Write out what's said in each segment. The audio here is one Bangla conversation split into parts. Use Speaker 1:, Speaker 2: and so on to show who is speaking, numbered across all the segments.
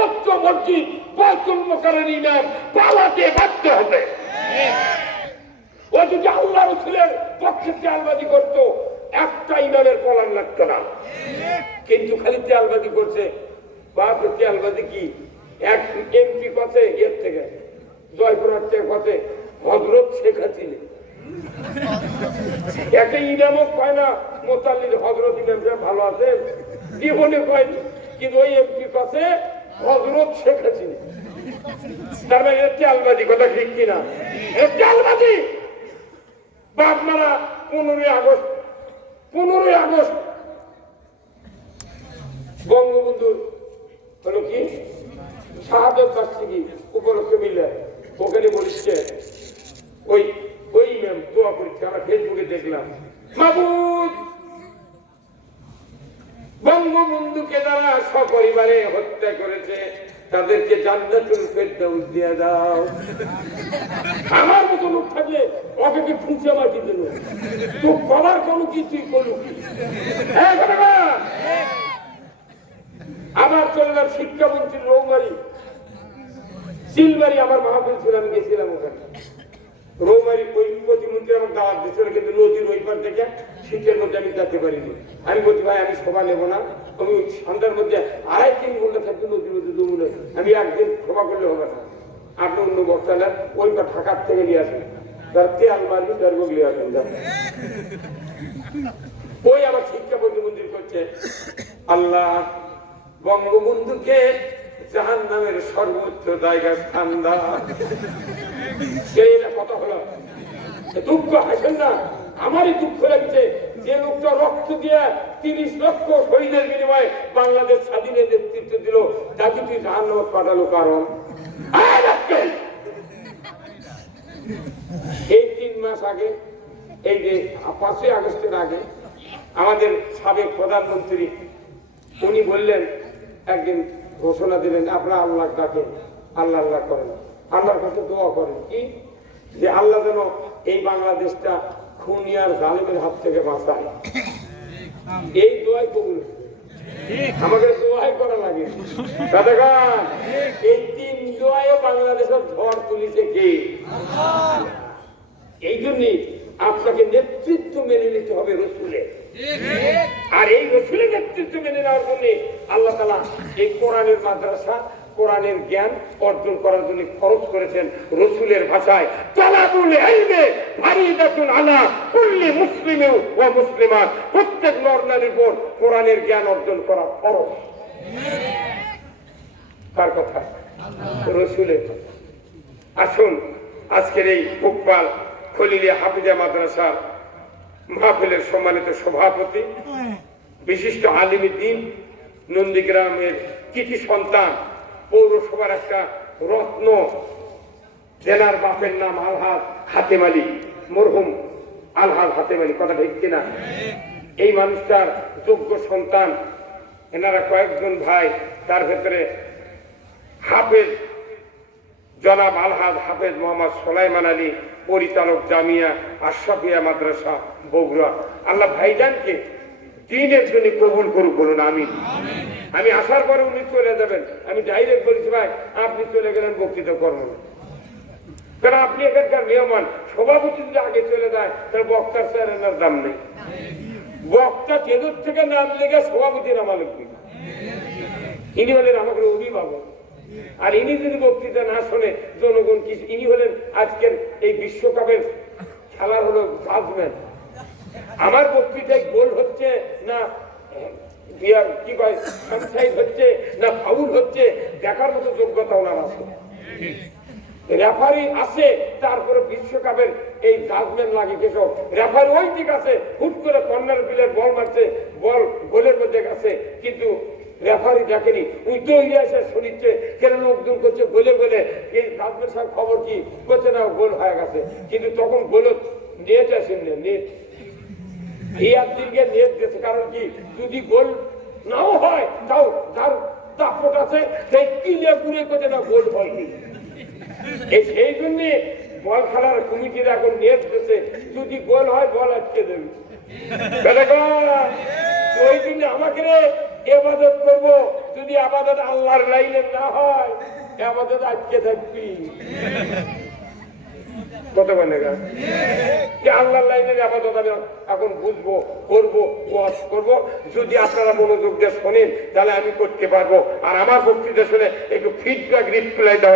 Speaker 1: পবিত্র মসজিদ বাইতুল মোকারের ইমাম পালাতে বাধ্য হবে। ও যদি আল্লাহ রসুলের পক্ষে তেলবাজি করতো একটা ইমামের পলান লাগতো না। কিন্তু খালি তেলবাজি করছে। বাপ তেলবাজি কি? এক এমপি কথা এর থেকে, জয়পুরহাট থেকে কথা হজরত শেখ হাসিনা। একটা ইমামও কয় না মোতাল্লির হজরত সাহেব ভালো আছে জীবনে কয়নি। কিন্তু ওই এমপি কাছে হজরত তার মানে এটা তেলবাজি কথা ঠিক কিনা? এটা তেলবাজি বাপ মারা পনেরোই আগস্ট পনেরোই আগস্ট। বঙ্গবন্ধুর হলো কি? শাহাদত বার্ষিকী উপলক্ষে মিলে। ওখানে বলিচ্ছে ওই ওই ম্যাম দোয়া করছে আমরা ফেসবুকে দেখলাম। মাবুদ! বঙ্গবন্ধুকে সপরিবারে হত্যা করেছে, তাদেরকে আমার মতো লোক থাকলে শিক্ষামন্ত্রী রৌমারি। সিলবাড়ি আমার মাহফিল ছিল, আমি গেছিলাম ওখানে। রৌমারি ওই প্রতিমন্ত্রী আমার দাওয়াত দিচ্ছিল কিন্তু নদীর ওই থেকে শীতের মধ্যে আমি যেতে পারিনি। আমি বলছি, ভাই, আমি সভা নেব না। আমি সন্ধ্যার মধ্যে আড়াই তিন ঘণ্টা থাকতে নদীর মধ্যে আমি একদিন ক্ষমা করলে হবে না। আপনি অন্য বক্তা নেন, ওই পা ঢাকার থেকে নিয়ে আসেন। তার তেল মারবি, তার নিয়ে আসেন ওই আমার শিক্ষা প্রতিমন্ত্রী করছে, আল্লাহ বঙ্গবন্ধুকে জাহান নামের সর্বোচ্চ জায়গা স্থান এই কথা হলো? দুঃখ হাসেন না। আমারই দুঃখ লাগছে। যে লোকটা রক্ত দিয়ে তিরিশ লক্ষ শহীদের বিনিময়ে বাংলাদেশ স্বাধীনের নেতৃত্ব দিল, তাকে তুই জাহান পাঠালো কারণ? এই তিন মাস আগে, এই যে পাঁচই আগস্টের আগে আমাদের সাবেক প্রধানমন্ত্রী, উনি বললেন, একদিন ঘোষণা দিলেন, আপনারা আল্লাহ ডাকেন আল্লাহ আল্লাহ করেন। আল্লাহর কাছে দোয়া করেন। কি? যে আল্লাহ যেন এই বাংলাদেশটা খুনিয়ার জালিমের হাত থেকে বাঁচায়। এই দোয়াই কবুল। দোয়াই করা লাগে। এই তিন বাংলাদেশের তুলিছে কে? এই আপনাকে নেতৃত্ব মেনে নিতে হবে রসুলের আর এই রসুলের নেতৃত্ব মেনে নেওয়ার জন্য আল্লাহ তালা এই কোরআনের মাদ্রাসা কোরআনের জ্ঞান অর্জন করার জন্য খরচ করেছেন রসুলের ভাষায় তালাবুল ইলমে ফারিদাতুন আলা কুল্লি মুসলিমে ও মুসলিমা প্রত্যেক উপর কোরআনের জ্ঞান অর্জন করা কথা? রসুলের কথা। আসুন আজকের এই ফুকপাল খলিলিয়া হাফিজা মাদ্রাসার মাহফিলের সম্মানিত সভাপতি বিশিষ্ট আলিমী দিন নন্দীগ্রামের কৃতি সন্তান পৌরসভার একটা রত্ন। জেনার বাপের নাম আলহাজ হাতেম আলী, মরহুম আলহাজ হাতেম আলী কথা ঠিক কিনা? এই মানুষটার যোগ্য সন্তান, এনারা কয়েকজন ভাই, তার ভেতরে হাফেজ জনাব আলহাজ হাফেজ মোহাম্মদ সোলাইমান আলী, পরিচালক জামিয়া আশরাফিয়া মাদ্রাসা, বগুড়া। আল্লাহ ভাইজানকে দিনের জন্য কবুল করুক বলুন আমি আমি আসার পরে উনি চলে যাবেন। আমি ডাইরেক্ট বলেছি, ভাই, আপনি চলে গেলেন বক্তৃতা করব না কারণ আপনি এখানকার মেহমান সভাপতি যদি আগে চলে যায় তাহলে বক্তার স্যারের দাম নেই। বক্তা তেদুর থেকে নাম লেগে সভাপতি নামা ইনি হলেন আমাদের অভিভাবক। আর ইনি যদি বক্তৃতা না শোনে, জনগণ কি, ইনি হলেন আজকের এই বিশ্বকাপের খেলার হলো জাজমেন্ট আমার বক্তৃতায় গোল হচ্ছে না কি হচ্ছে না ফাউল হচ্ছে? দেখার মতো যোগ্যতা ওনার আছে। রেফারি আছে, তারপরে বিশ্বকাপের এই জাজমেন্ট লাগে কেসব রেফারি ওই আছে, হুট করে কর্নার বিলের বল মারছে, বল গোলের মধ্যে গেছে, কিন্তু রেফারি দেখেনি। ওই দৌড়ে এসে শুনিচ্ছে, কেন লোকজন করছে গোলে গোলে? এই জাজমেন্ট সাহেব খবর কি? করছে না, গোল হয়ে গেছে। কিন্তু তখন গোল নেট আসেন নেট। এই গেছে কারণ কি? যদি গোল নাও হয় দাপট আছে, সেই করছে না গোল হয়নি। এই সেই জন্য বল খেলার কমিটির এখন নেট দিয়েছে, যদি গোল হয়, বল আটকে দেবে। ওই জন্য আমাকে এবাদত করব, যদি আবাদত আল্লাহর লাইনে না হয় আবাদত আটকে থাকবি। এখন বুঝব, করব করব। যদি আপনারা মনোযোগ শোনেন, তাহলে আমি করতে পারব। আর আমার শুনে একটু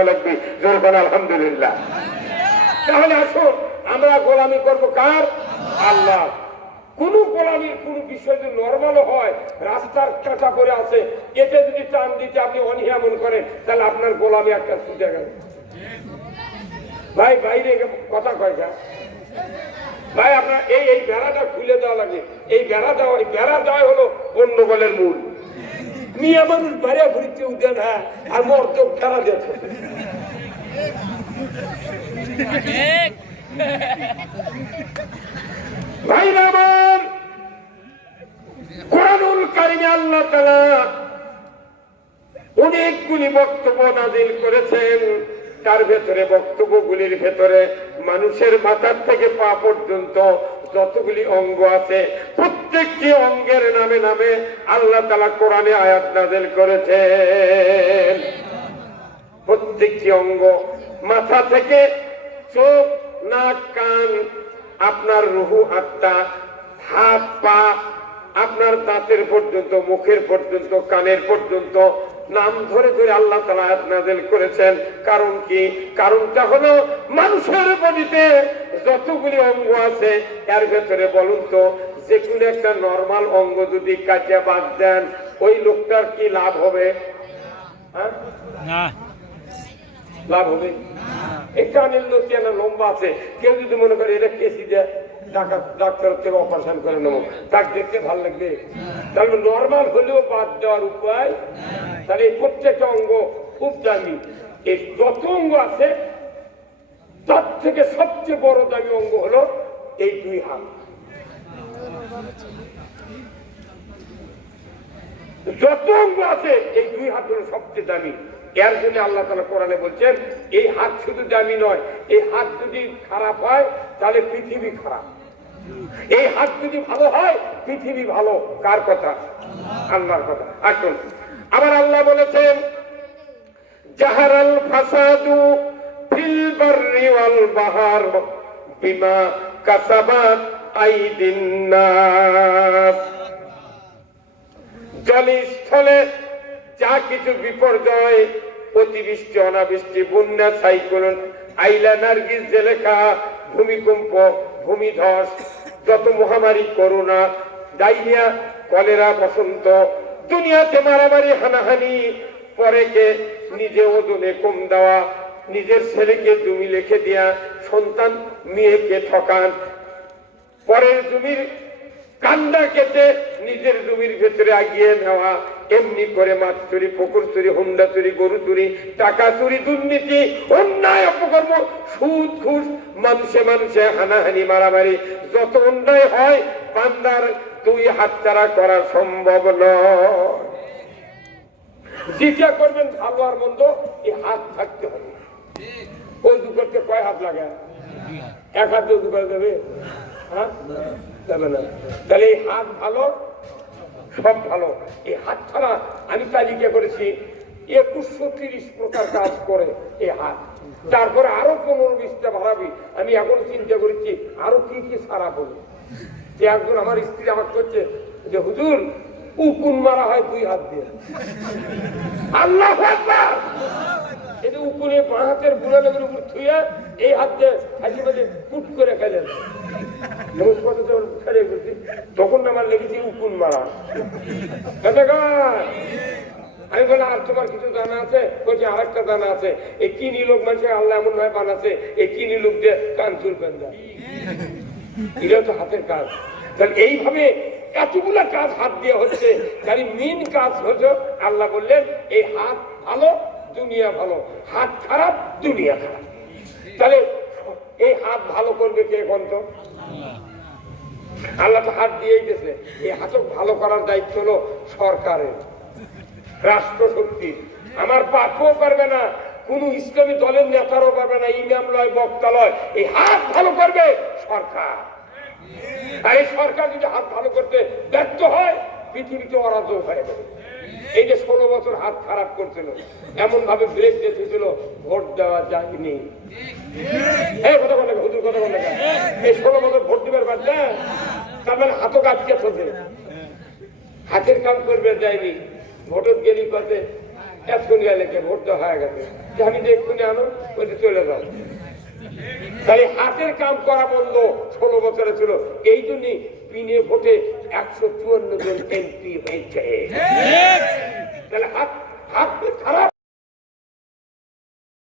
Speaker 1: লাগবে। আলহামদুলিল্লাহ। তাহলে আসুন, আমরা গোলামি করব কার? আল্লাহ। কোন গোলামির কোন বিষয় যদি নর্মালও হয়, রাস্তার কাটা করে আছে, এতে যদি টান দিতে আপনি অনিহা মনে করেন, তাহলে আপনার গোলামি একটা ছুটে গেল। ভাই বাইরে কথা কয় ভাই, আপনার এই এই বেড়াটা খুলে দেওয়া লাগে। এই বেড়া দেওয়া, এই বেড়া দেওয়া হলো গন্ডগোলের মূল। মিয়া মানুষ বাড়িয়া ঘুরিতে উঠেন হ্যাঁ আর মর তো বেড়া দিয়েছে ভাই আমার, কোরআনুল কারিমে আল্লাহ তাআলা অনেকগুলি বক্তব্য নাজিল করেছেন। তার ভেতরে, বক্তব্যগুলির ভেতরে মানুষের মাথার থেকে পা পর্যন্ত যতগুলি অঙ্গ আছে, প্রত্যেকটি অঙ্গের নামে নামে আল্লাহ তালা কোরআনে আয়াত নাজিল করেছে প্রত্যেকটি অঙ্গ মাথা থেকে চোখ, নাক, কান, আপনার রুহু, আত্মা, হাত, পা, আপনার দাঁতের পর্যন্ত, মুখের পর্যন্ত, কানের পর্যন্ত নাম ধরে ধরে আল্লাহ তালা আয়াত করেছেন। কারণ কি? কারণটা হলো মানুষের বডিতে যতগুলি অঙ্গ আছে এর ভেতরে বলুন তো যে কোনো একটা নর্মাল অঙ্গ যদি কাটিয়া বাদ দেন ওই লোকটার কি লাভ হবে? হ্যাঁ? লাভ হবে? লোক কেন লম্বা আছে? কেউ যদি মনে করে এটা কেসি দেয়? ডাক্তার ডাক্তার থেকে অপারেশন করে নেব। তাকে দেখতে ভালো লাগবে। তাহলে নর্মাল হলেও বাদ দেওয়ার উপায়? তাহলে এই প্রত্যেকটা অঙ্গ খুব দামি। এই যত অঙ্গ আছে, তার থেকে সবচেয়ে বড় দামি অঙ্গ হলো এই দুই হাত। যত অঙ্গ আছে, এই দুই হাত হলো সবচেয়ে দামি। এর জন্য আল্লাহ তালা কোরআনে বলছেন, এই হাত শুধু দামি নয়, এই হাত যদি খারাপ হয়, তাহলে পৃথিবী খারাপ। এই হাত যদি ভালো হয়, পৃথিবী ভালো। কার কথা? আল্লাহর কথা। আসুন। আবার আল্লাহ বলেছেন, জাহারাল ফাসাদু ফিল বাররি ওয়াল বাহার বিমা কাসাবাত আইদিন নাস। জলস্থলে যা কিছু বিপর্যয়, অতিবৃষ্টি, অনাবৃষ্টি, বন্যা, সাইক্লোন, আইলা, নার্গিস, জেলেখা, ভূমিকম্প, ভূমিধস, যত মহামারী, করোনা ডাইরিয়া কলেরা, বসন্ত, দুনিয়াতে মারামারি, হানাহানি পরে পরেকে নিজে ওজনে কম দেওয়া, নিজের ছেলেকে জমি লিখে দেয়া, সন্তান, মেয়েকে ঠকান, পরের জমির কান্দা কেটে নিজের জমির ভেতরে আগিয়ে নেওয়া এমনি করে মাছ চুরি, পুকুর চুরি, হুন্ডা চুরি, গরু চুরি, টাকা চুরি, দুর্নীতি, অন্যায় অপকর্ম, সুদ, ঘুষ, মানুষে মানুষে হানাহানি, মারামারি, যত অন্যায় হয়, বান্দার দুই হাত ছাড়া করা সম্ভব নয়। যেটা করবেন ভালো আর মন্দ এই হাত থাকতে হবে। অজু করতে কয় হাত লাগে? এক হাত অজু করে দেবে? হ্যাঁ? না। তাহলে এই হাত ভালো সব ভালো। এই হাত ছাড়া আমি তালিকা করেছি। একুশশো তিরিশ প্রকার কাজ করে এই হাত। তারপরে আরও পনেরো বিশটা বাড়াবি। আমি এখন চিন্তা করেছি, আরও কি কি সারা বলি একজন আমার স্ত্রী আমার করছে যে, হুজুর, উকুন মারা হয় দুই হাত দিয়ে। আল্লাহ এটা উকুনে বাঁ হাতের বুড়া লেগের উপর থুয়ে এই হাত দিয়ে হাসি মাঝে পুট করে খেলেন তখন আমার উকুন মারা আমি বললাম আর তোমার কিছু আছে বলছে আর একটা আছে এই লোক মানুষের আল্লাহ এমন ভাবে বানাচ্ছে এই লোক দিয়ে কান চুলবেন এটা তো হাতের কাজ তাহলে এইভাবে এতগুলা কাজ হাত দিয়ে হচ্ছে তাহলে মেন কাজ হচ্ছে আল্লাহ বললেন, এই হাত ভালো, দুনিয়া ভালো। হাত খারাপ, দুনিয়া খারাপ। তাহলে এই হাত ভালো করবে কে এখন তো? আল্লাহ তো হাত দিয়েই দিয়েছে। এই হাতক ভালো করার দায়িত্ব হলো সরকারের রাষ্ট্র শক্তি আমার বাপও পারবে না, কোন ইসলামী দলের নেতারও পারবে না, ইমাম লয় বক্তা লয় এই হাত ভালো করবে সরকার। আর এই সরকার যদি হাত ভালো করতে ব্যর্থ হয়, পৃথিবীতে অরাজক হয়ে গেল এই যে ষোলো বছর হাত খারাপ করছিল এমন ভাবে ব্রেক দিয়েছিল ভোট দেওয়া যায়নি। এই কথা বলে হুজুর কথা বলে এই ষোলো বছর ভোট দিবার পারছে তার মানে হাতও কাটকে চলছে হাতের কাম করবে যায়নি গেলি পাতে গেলে ভোট দেওয়া হয়ে গেছে। যে আমি যে এক্ষুনি আনো বলতে চলে যাও। তাই হাতের কাম করা বন্ধ ষোলো বছরে ছিল। এই জন্যই পিনে ভোটে একশো চুয়ান্ন জন এমপি হয়েছে। তাহলে হাত হাত খারাপ